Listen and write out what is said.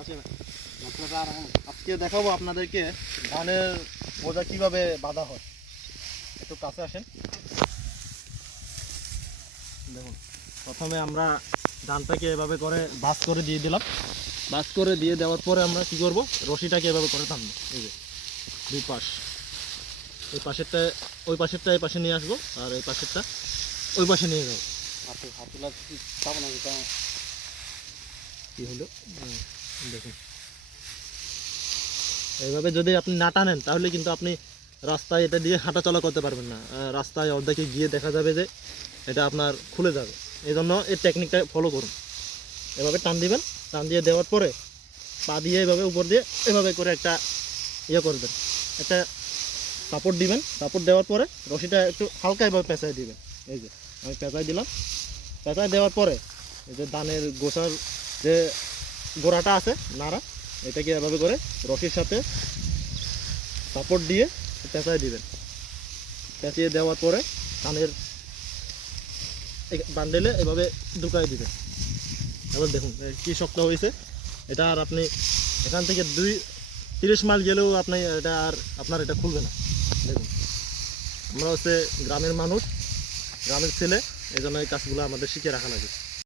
আচ্ছা আজকে দেখাবো আপনাদেরকে ধানের বোঝা কিভাবে বাঁধা হয়। একটু কাছে আসেন। দেখুন, প্রথমে আমরা ধানটাকে এভাবে করে ভাঁজ করে দিয়ে দিলাম। ভাঁজ করে দিয়ে দেওয়ার পরে আমরা কি করব, রশিটাকে এভাবে করে টানবো। এই যে দুই পাশ, এই পাশেরটা ওই পাশেরটা এই পাশে নিয়ে আসবো, আর এই পাশেরটা ওই পাশে নিয়ে যাবো। কি হলো দেখুন, এইভাবে যদি আপনি না টানেন তাহলে কিন্তু আপনি রাস্তায় এটা দিয়ে হাঁটা চলা করতে পারবেন না। রাস্তায় অর্ধেকে গিয়ে দেখা যাবে যে এটা আপনার খুলে যাবে। এই জন্য এই টেকনিকটা ফলো করুন। এভাবে টান দিবেন, টান দিয়ে দেওয়ার পরে পা দিয়ে এভাবে উপর দিয়ে এভাবে করে একটা ইয়ে করবেন, একটা সাপোর্ট দিবেন। সাপোর্ট দেওয়ার পরে রশিটা একটু হালকা এভাবে পেঁচাই দিবেন। এই যে আমি পেঁচাই দিলাম। পেঁচাই দেওয়ার পরে এই যে ধানের গোছার যে গোড়াটা আছে নাড়া, এটাকে এভাবে করে রশির সাথে সাপোর্ট দিয়ে পেঁচাই দিবেন। পেঁচিয়ে দেওয়ার পরে ধানের বান্ডেলে এভাবে ঢুকাই দিবেন। এবার দেখুন কি শক্ত হয়েছে। এটা আর আপনি এখান থেকে 30 মাইল গেলেও আপনি এটা আর আপনার এটা খুলবে না। দেখুন, আমরা হচ্ছে গ্রামের মানুষ, গ্রামের ছেলে, এই জন্য এই কাজগুলো আমাদের শিখে রাখা লাগে।